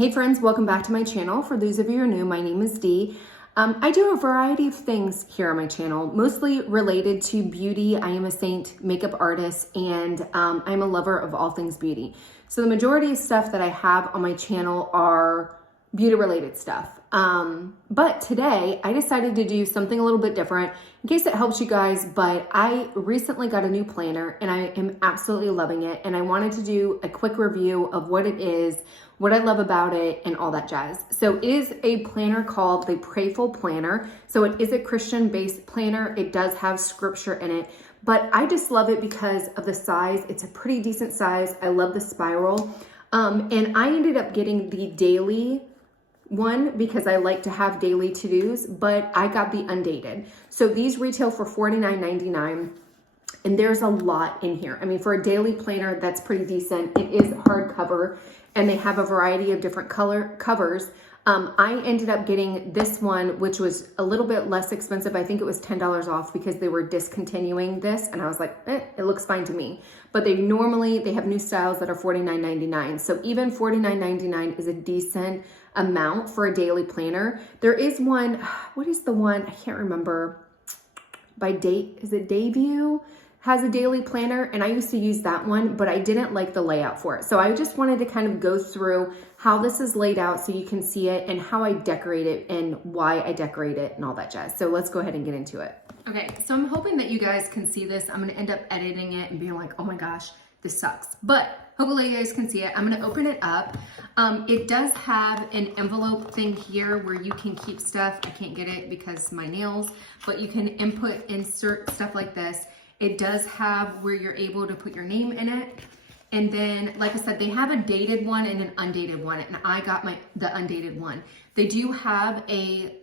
Hey friends, welcome back to my channel. For those of you who are new, my name is Dee. I do a variety of things here on my channel, mostly related to beauty. I am a Seint makeup artist and I'm a lover of all things beauty. So the majority of stuff that I have on my channel are beauty related stuff. But today I decided to do something a little bit different in case it helps you guys, but I recently got a new planner and I am absolutely loving it. And I wanted to do a quick review of what it is, what I love about it, and all that jazz. So it is a planner called the Prayful planner. So it is a Christian-based planner. It does have scripture in it, but I just love it because of the size. It's a pretty decent size. I love the spiral. And I ended up getting the daily one because I like to have daily to-dos, but I got the undated. So these retail for $49.99. And there's a lot in here. I mean, for a daily planner, that's pretty decent. It is hardcover, and they have a variety of different color covers. I ended up getting this one, which was a little bit less expensive. I think it was $10 off because they were discontinuing this, and I was like, it looks fine to me. But they have new styles that are $49.99. So even $49.99 is a decent amount for a daily planner. There is one, what is the one? I can't remember. Is it Dayview? Has a daily planner, and I used to use that one, but I didn't like the layout for it. So I just wanted to kind of go through how this is laid out so you can see it and how I decorate it and why I decorate it and all that jazz. So let's go ahead and get into it. Okay, so I'm hoping that you guys can see this. I'm gonna end up editing it and being like, oh my gosh, this sucks. But hopefully you guys can see it. I'm gonna open it up. It does have an envelope thing here where you can keep stuff. I can't get it because my nails, but you can insert stuff like this. It does have where you're able to put your name in it. And then, like I said, they have a dated one and an undated one, and I got the undated one. They do have a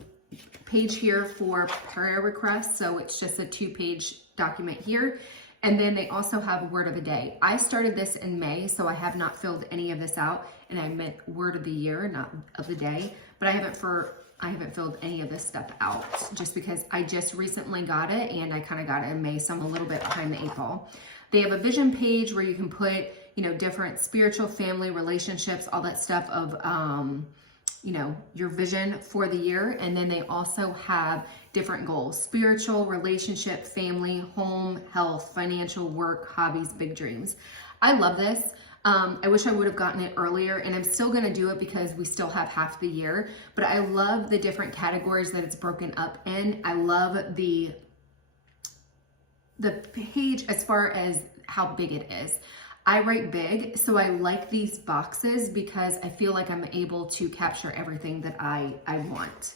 page here for prayer requests, so it's just a 2-page document here. And then they also have a word of the day. I started this in May, so I have not filled any of this out, and I meant word of the year, not of the day, but I haven't filled any of this stuff out just because I just recently got it and I kind of got it in May, so I'm a little bit behind the 8 ball. They have a vision page where you can put, different spiritual, family, relationships, all that stuff of, your vision for the year. And then they also have different goals: spiritual, relationship, family, home, health, financial, work, hobbies, big dreams. I love this. I wish I would have gotten it earlier, and I'm still going to do it because we still have half the year, but I love the different categories that it's broken up in. I love the page as far as how big it is. I write big, so I like these boxes because I feel like I'm able to capture everything that I want.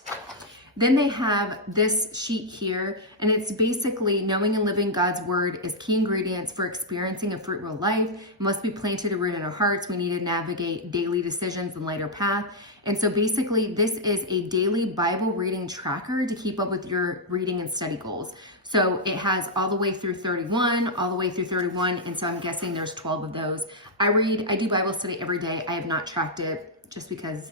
Then they have this sheet here, and it's basically knowing and living God's word is key ingredients for experiencing a fruitful life. It must be planted and rooted in our hearts. We need to navigate daily decisions and lighter path. And so basically this is a daily Bible reading tracker to keep up with your reading and study goals. So it has all the way through 31, all the way through 31. And so I'm guessing there's 12 of those. I do Bible study every day. I have not tracked it just because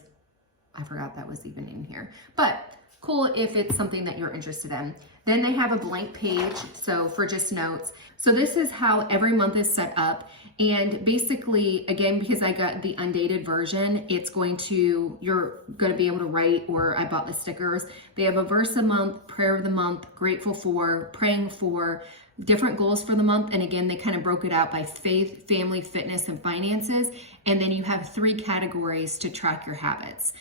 I forgot that was even in here, but cool if it's something that you're interested in. Then they have a blank page, so for just notes. So this is how every month is set up. And basically, again, because I got the undated version, you're gonna be able to write, or I bought the stickers. They have a verse a month, prayer of the month, grateful for, praying for, different goals for the month. And again, they kind of broke it out by faith, family, fitness, and finances. And then you have 3 categories to track your habits.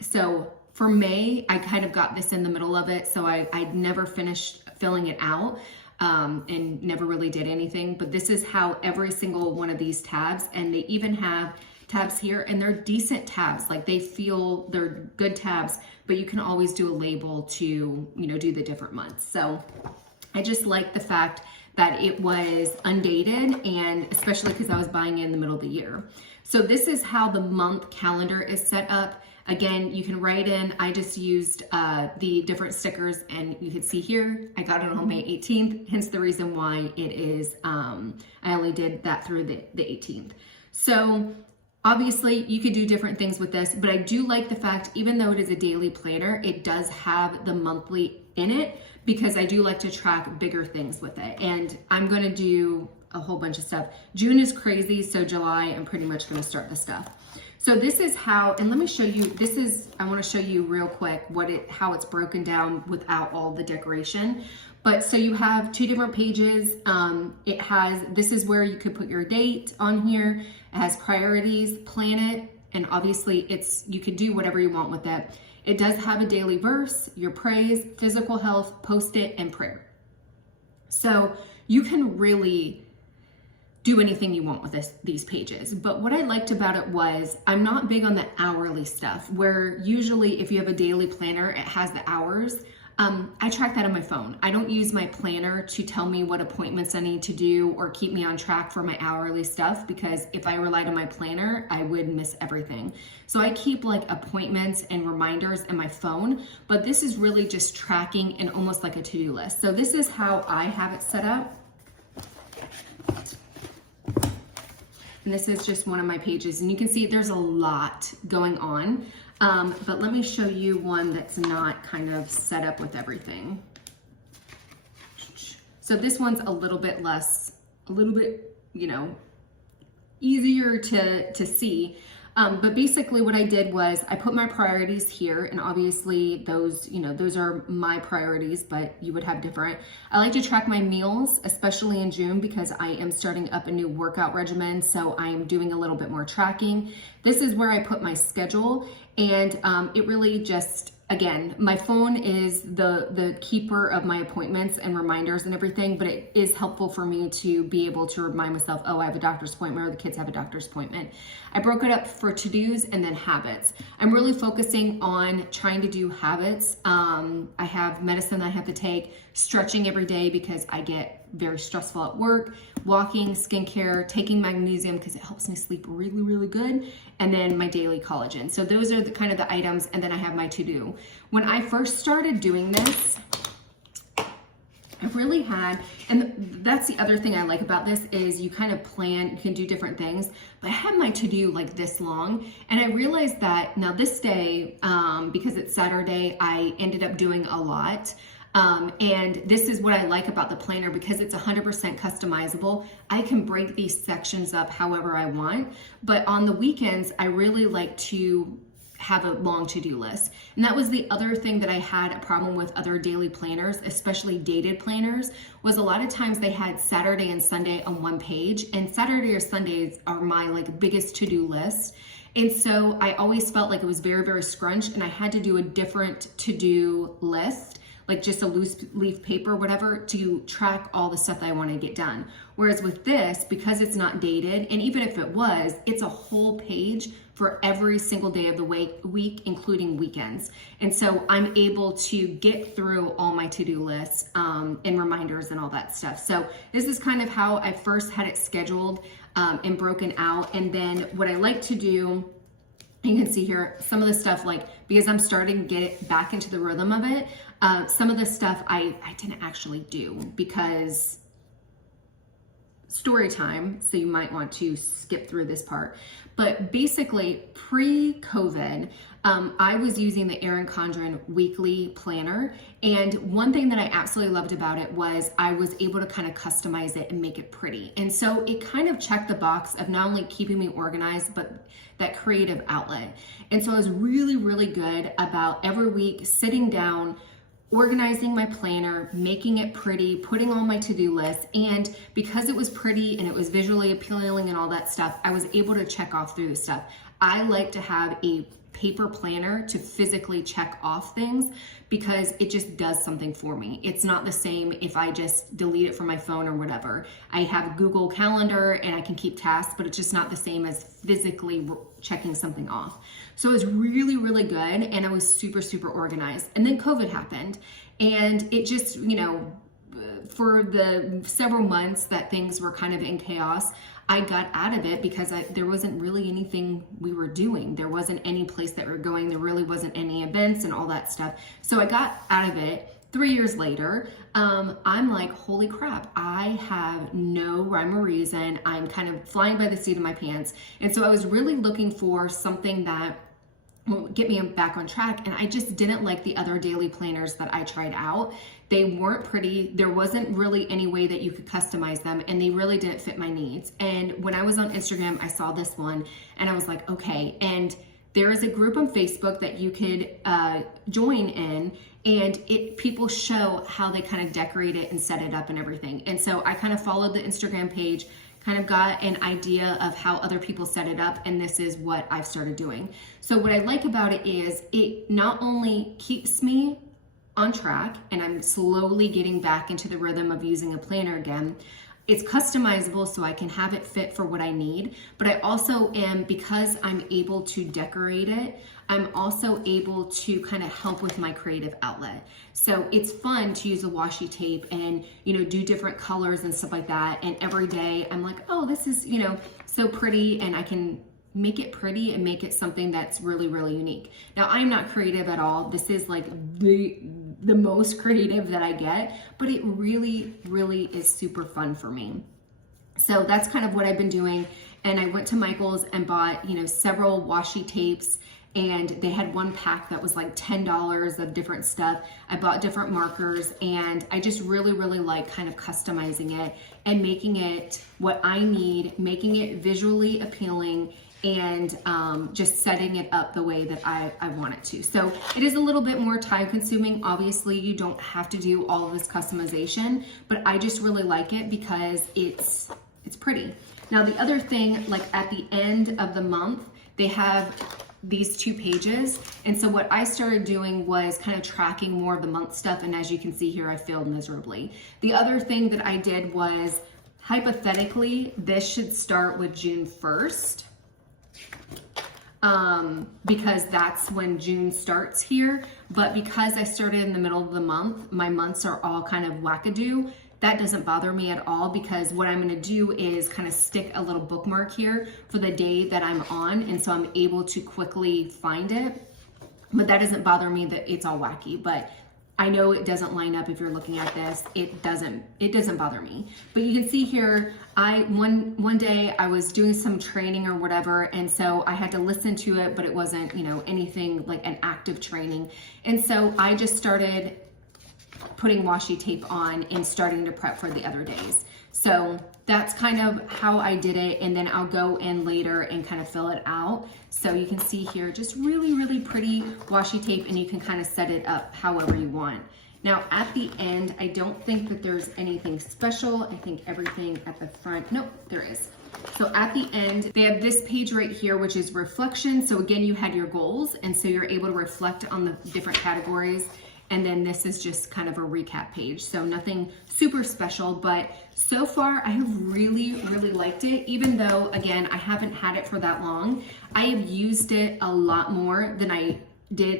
So for May, I kind of got this in the middle of it, so I'd never finished filling it out and never really did anything. But this is how every single one of these tabs, and they even have tabs here, and they're decent tabs. Like they're good tabs, but you can always do a label to, do the different months. So I just like the fact that it was undated, and especially because I was buying it in the middle of the year. So this is how the month calendar is set up. Again, you can write in. I just used the different stickers, and you can see here, I got it on May 18th, hence the reason why it is, I only did that through the 18th. So obviously you could do different things with this, but I do like the fact, even though it is a daily planner, it does have the monthly in it because I do like to track bigger things with it. And I'm gonna do a whole bunch of stuff. June is crazy, so July, I'm pretty much gonna start the stuff. So this is how, and let me show you, I wanna show you real quick how it's broken down without all the decoration. But so you have 2 different pages. This is where you could put your date on here. It has priorities, planet, and obviously you could do whatever you want with it. It does have a daily verse, your praise, physical health, post-it, and prayer. So you can really do anything you want with these pages. But what I liked about it was I'm not big on the hourly stuff, where usually if you have a daily planner, it has the hours. I track that on my phone. I don't use my planner to tell me what appointments I need to do or keep me on track for my hourly stuff, because if I relied on my planner, I would miss everything. So I keep like appointments and reminders in my phone, but this is really just tracking and almost like a to-do list. So this is how I have it set up. And this is just one of my pages, and you can see there's a lot going on. But let me show you one that's not kind of set up with everything. So this one's a little bit, easier to see. But basically what I did was I put my priorities here, and obviously those are my priorities, but you would have different. I like to track my meals, especially in June, because I am starting up a new workout regimen. So I am doing a little bit more tracking. This is where I put my schedule, and it really just, again, my phone is the keeper of my appointments and reminders and everything, but it is helpful for me to be able to remind myself, oh, I have a doctor's appointment, or the kids have a doctor's appointment. I broke it up for to-dos and then habits. I'm really focusing on trying to do habits. I have medicine that I have to take, stretching every day because I get very stressful at work, walking, skincare, taking magnesium because it helps me sleep really, really good, and then my daily collagen. So those are the kind of the items, and then I have my to-do. When I first started doing this, I really had, and that's the other thing I like about this is you kind of plan, you can do different things, but I had my to-do like this long, and I realized that now this day, because it's Saturday, I ended up doing a lot. And this is what I like about the planner, because it's 100% customizable. I can break these sections up however I want, but on the weekends, I really like to have a long to-do list. And that was the other thing that I had a problem with other daily planners, especially dated planners, was a lot of times they had Saturday and Sunday on one page, and Saturday or Sundays are my like biggest to-do list. And so I always felt like it was very, very scrunched, and I had to do a different to-do list, like just a loose leaf paper, whatever, to track all the stuff that I want to get done. Whereas with this, because it's not dated, and even if it was, it's a whole page for every single day of the week, including weekends. And so I'm able to get through all my to-do lists and reminders and all that stuff. So this is kind of how I first had it scheduled and broken out. And then what I like to do, you can see here some of the stuff, like, because I'm starting to get back into the rhythm of it, some of the stuff I didn't actually do because story time, so you might want to skip through this part. But basically, pre-COVID, I was using the Erin Condren weekly planner, and one thing that I absolutely loved about it was I was able to kind of customize it and make it pretty. And so it kind of checked the box of not only keeping me organized, but that creative outlet. And so I was really, really good about every week sitting down, organizing my planner, making it pretty, putting all my to-do lists, and because it was pretty and it was visually appealing and all that stuff, I was able to check off through the stuff. I like to have a paper planner to physically check off things because it just does something for me. It's not the same if I just delete it from my phone or whatever. I have Google Calendar and I can keep tasks, but it's just not the same as physically checking something off. So it was really, really good, and I was super, super organized. And then COVID happened, and it just, for the several months that things were kind of in chaos, I got out of it because there wasn't really anything we were doing. There wasn't any place that we were going. There really wasn't any events and all that stuff. So I got out of it. 3 years later, I'm like, holy crap, I have no rhyme or reason. I'm kind of flying by the seat of my pants. And so I was really looking for something that will get me back on track. And I just didn't like the other daily planners that I tried out. They weren't pretty. There wasn't really any way that you could customize them, and they really didn't fit my needs. And when I was on Instagram, I saw this one and I was like, okay. And there is a group on Facebook that you could join in, and people show how they kind of decorate it and set it up and everything. And so I kind of followed the Instagram page, kind of got an idea of how other people set it up, and this is what I've started doing. So what I like about it is it not only keeps me on track and I'm slowly getting back into the rhythm of using a planner again. It's customizable so I can have it fit for what I need, but I also am, because I'm able to decorate it, I'm also able to kind of help with my creative outlet. So it's fun to use a washi tape and, do different colors and stuff like that. And every day I'm like, oh, this is, so pretty, and I can make it pretty and make it something that's really, really unique. Now, I'm not creative at all. This is like the most creative that I get, but it really, really is super fun for me. So that's kind of what I've been doing. And I went to Michael's and bought, several washi tapes, and they had one pack that was like $10 of different stuff. I bought different markers, and I just really, really like kind of customizing it and making it what I need, making it visually appealing, and just setting it up the way that I want it to. So it is a little bit more time consuming. Obviously, you don't have to do all of this customization, but I just really like it because it's pretty. Now, the other thing, like at the end of the month, they have these 2 pages. And so what I started doing was kind of tracking more of the month stuff. And as you can see here, I failed miserably. The other thing that I did was, hypothetically, this should start with June 1st. Because that's when June starts here. But because I started in the middle of the month, my months are all kind of wackadoo. That doesn't bother me at all, because what I'm gonna do is kind of stick a little bookmark here for the day that I'm on, and so I'm able to quickly find it. But that doesn't bother me that it's all wacky. But I know it doesn't line up if you're looking at this. It doesn't bother me. But you can see here, one day I was doing some training or whatever, and so I had to listen to it, but it wasn't, anything like an active training. And so I just started putting washi tape on and starting to prep for the other days. So that's kind of how I did it, and then I'll go in later and kind of fill it out. So you can see here, just really, really pretty washi tape, and you can kind of set it up however you want. Now at the end, I don't think that there's anything special. I think everything at the front, nope, there is. So at the end, they have this page right here, which is reflection. So again, you had your goals, and so you're able to reflect on the different categories. And then this is just kind of a recap page. So nothing super special, but so far I have really, really liked it. Even though, again, I haven't had it for that long, I have used it a lot more than I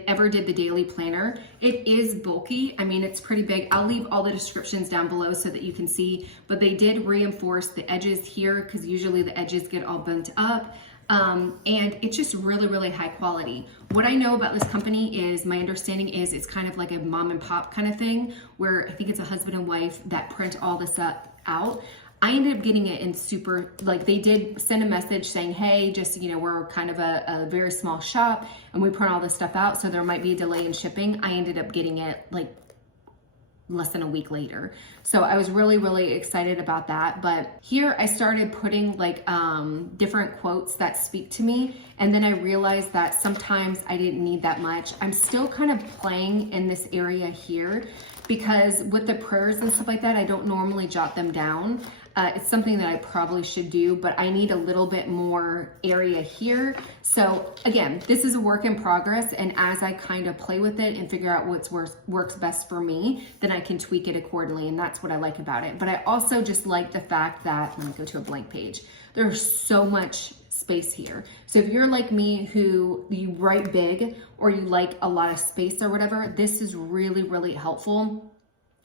ever did the daily planner. It is bulky. I mean, it's pretty big. I'll leave all the descriptions down below so that you can see, but they did reinforce the edges here, because usually the edges get all bent up. And it's just really, really high quality. What I know about this company is, my understanding is it's kind of like a mom and pop kind of thing, where I think it's a husband and wife that print all this out. I ended up getting it in super, like they did send a message saying, hey, just, we're kind of a very small shop and we print all this stuff out, so there might be a delay in shipping. I ended up getting it like less than a week later. So I was really, really excited about that. But here I started putting like different quotes that speak to me. And then I realized that sometimes I didn't need that much. I'm still kind of playing in this area here, because with the prayers and stuff like that, I don't normally jot them down. It's something that I probably should do, but I need a little bit more area here. So again, this is a work in progress, and as I kind of play with it and figure out what works best for me, then I can tweak it accordingly, and that's what I like about it. But I also just like the fact that, let me go to a blank page, there's so much space here. So if you're like me, who you write big or you like a lot of space or whatever, this is really, really helpful.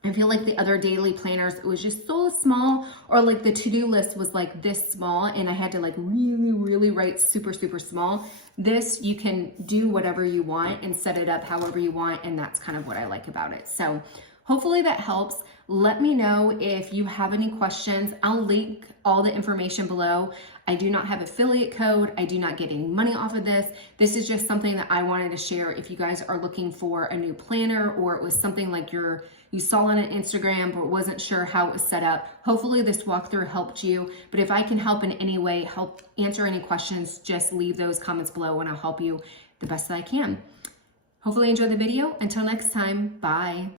I feel like the other daily planners, it was just so small, or like the to-do list was like this small and I had to like really, really write super, super small. This, you can do whatever you want and set it up however you want, and that's kind of what I like about it. So Hopefully that helps. Let me know if you have any questions. I'll link all the information below. I do not have affiliate code. I do not get any money off of this. This is just something that I wanted to share if you guys are looking for a new planner, or it was something like you saw on an Instagram but wasn't sure how it was set up. Hopefully this walkthrough helped you, but if I can help in any way, help answer any questions, just leave those comments below and I'll help you the best that I can. Hopefully you enjoyed the video. Until next time, bye.